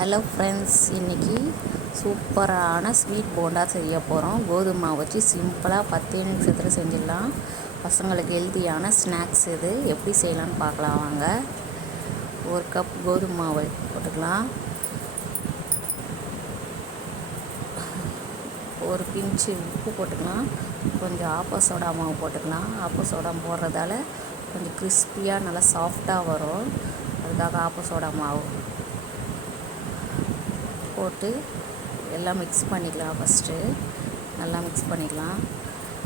Hello friends, இன்றைக்கி சூப்பரான sweet bonda செய்ய போகிறோம். கோதுமை மாவு வச்சு சிம்பிளாக 10 நிமிஷத்தில் செஞ்சிடலாம். பசங்களுக்கு ஹெல்த்தியான ஸ்நாக்ஸ் இது. எப்படி செய்யலான்னு பார்க்கலாம் வாங்க. 1 கப் கோதுமை மாவு போட்டுக்கலாம். 1 பிஞ்சு உப்பு போட்டுக்கலாம். கொஞ்சம் ஆப்ப சோடா மாவு போட்டுக்கலாம். ஆப்ப சோடா போடுறதால கொஞ்சம் கிறிஸ்பியாக நல்லா சாஃப்டாக வரும். அதுக்காக ஆப்ப சோடா மாவு போட்டு எல்லாம் மிக்ஸ் பண்ணிக்கலாம். ஃபஸ்ட்டு நல்லா மிக்ஸ் பண்ணிக்கலாம்.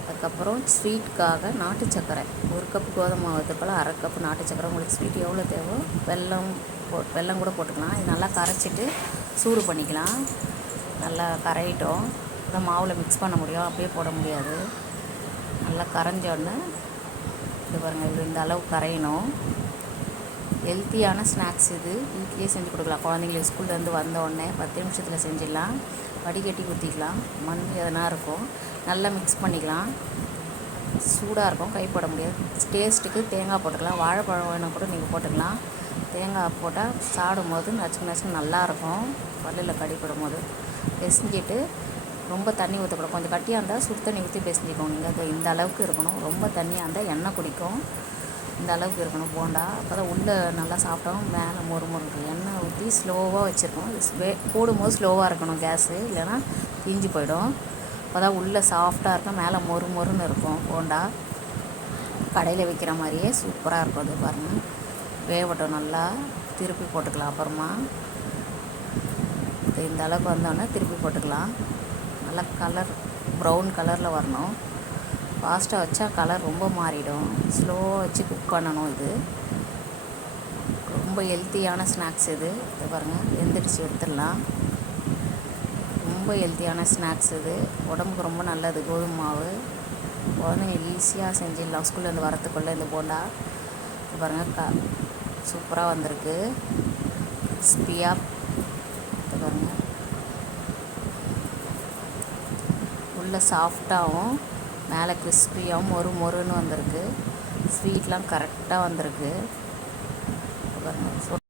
அதுக்கப்புறம் ஸ்வீட்காக நாட்டு சர்க்கரை 1 கப் கோதுமை மாவுக்கு 1/2 கப் நாட்டு சர்க்கரை. உங்களுக்கு ஸ்வீட் எவ்வளோ தேவோ வெல்லம் கூட போட்டுக்கலாம். இது நல்லா கரைச்சிட்டு சூடு பண்ணிக்கலாம். நல்லா கரையிட்டோம். இந்த மாவில் மிக்ஸ் பண்ண முடியும், அப்படியே போட முடியாது. நல்லா கரைஞ்சோடனே இது பாருங்கள், இது இந்த அளவு கரையணும். ஹெல்த்தியான ஸ்நாக்ஸ் இது. வீட்லேயே செஞ்சு கொடுக்கலாம். குழந்தைங்களுக்கு ஸ்கூல்லேருந்து வந்தோடனே 10 நிமிஷத்தில் செஞ்சிடலாம். வடிகட்டி ஊற்றிக்கலாம். மண் எதனா இருக்கும். நல்லா மிக்ஸ் பண்ணிக்கலாம். சூடாக இருக்கும், கைப்பட முடியாது. டேஸ்ட்டுக்கு தேங்காய் போட்டுக்கலாம். வாழைப்பழம் வேணும் கூட நீங்கள் போட்டுக்கலாம். தேங்காய் போட்டால் சாப்பிடும்போது நச்சுக்கு நல்லாயிருக்கும். பல்லில் கடிப்படும் போது பிசைஞ்சிட்டு ரொம்ப தண்ணி ஊற்றக்கூடாது. கொஞ்சம் கட்டியாக இருந்தால் சுடு தண்ணி ஊற்றி பிசைஞ்சிக்கோங்க. நீங்கள் இந்த அளவுக்கு இருக்கணும். ரொம்ப தண்ணியாக இருந்தால் எண்ணெய் குடிக்கும். இந்த அளவுக்கு இருக்கணும் போண்டா. அப்போ தான் உள்ளே நல்லா சாப்பிட்டோம். மேலே மொறு எண்ணெய் ஊற்றி ஸ்லோவாக வச்சுருக்கணும். போடும்போது ஸ்லோவாக இருக்கணும் கேஸு, இல்லைன்னா தீஞ்சு போயிடும். அப்போ தான் உள்ளே சாஃப்டாக இருக்கும், மேலே மொறுன்னு இருக்கும். போண்டா கடையில் விற்கிற மாதிரியே சூப்பராக இருக்கும். அது பாருங்கள், வேகட்டும். நல்லா திருப்பி போட்டுக்கலாம். அப்புறமா இந்த அளவுக்கு வந்தோடனே திருப்பி போட்டுக்கலாம். நல்லா கலர் ப்ரௌன் கலரில் வரணும். ஃபாஸ்ட்டாக வச்சா கலர் ரொம்ப மாறிடும். ஸ்லோவாக வச்சு குக் பண்ணணும். இது ரொம்ப ஹெல்த்தியான ஸ்நாக்ஸ் இது. இது பாருங்கள், எந்திரிச்சு எடுத்துடலாம். ரொம்ப ஹெல்த்தியான ஸ்நாக்ஸ் இது. உடம்புக்கு ரொம்ப நல்லது. கோதுமை மாவு குழந்தைங்க ஈஸியாக செஞ்சிடலாம். ஸ்கூல்லேருந்து வரத்துக்குள்ளே இந்த போண்டா. இது பாருங்கள், சூப்பராக வந்திருக்கு. கிறிஸ்பியாக. இது பாருங்கள், உள்ள சாஃப்டாகவும் மேலே கிறிஸ்பியாகவும் மொறுன்னு வந்திருக்கு. ஸ்வீட்லாம் கரெக்டாக வந்திருக்கு. பாருங்கள்.